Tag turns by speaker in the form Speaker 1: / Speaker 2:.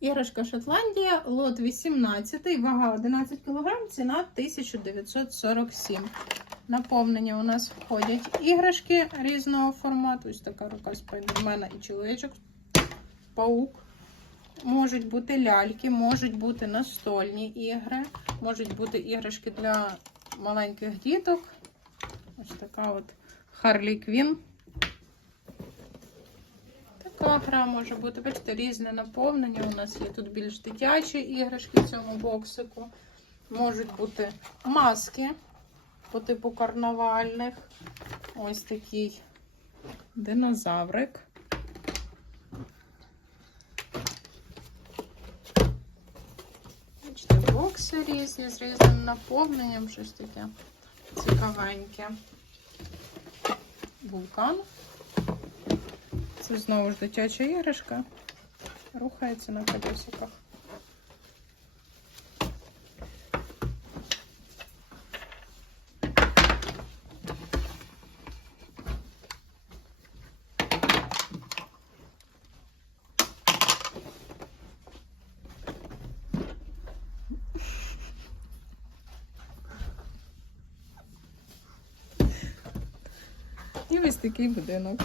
Speaker 1: Іграшка Шотландія, лот 18, вага 11 кг, ціна 1947. Наповнення у нас входять іграшки різного формату. Ось така рука спайдермена і чоловічок. Паук. Можуть бути ляльки, можуть бути настольні ігри, можуть бути іграшки для маленьких діток. Ось така от Харлі Квін. Така гра може бути, бачите, різне наповнення. У нас є тут більш дитячі іграшки в цьому боксику. Можуть бути маски по типу карнавальних. Ось такий динозаврик. Бачите, бокси різні з різним наповненням, щось таке цікавеньке. Вулкан. Це знову ж дитяча іграшка. Рухається на колесиках. І ось такий будинок.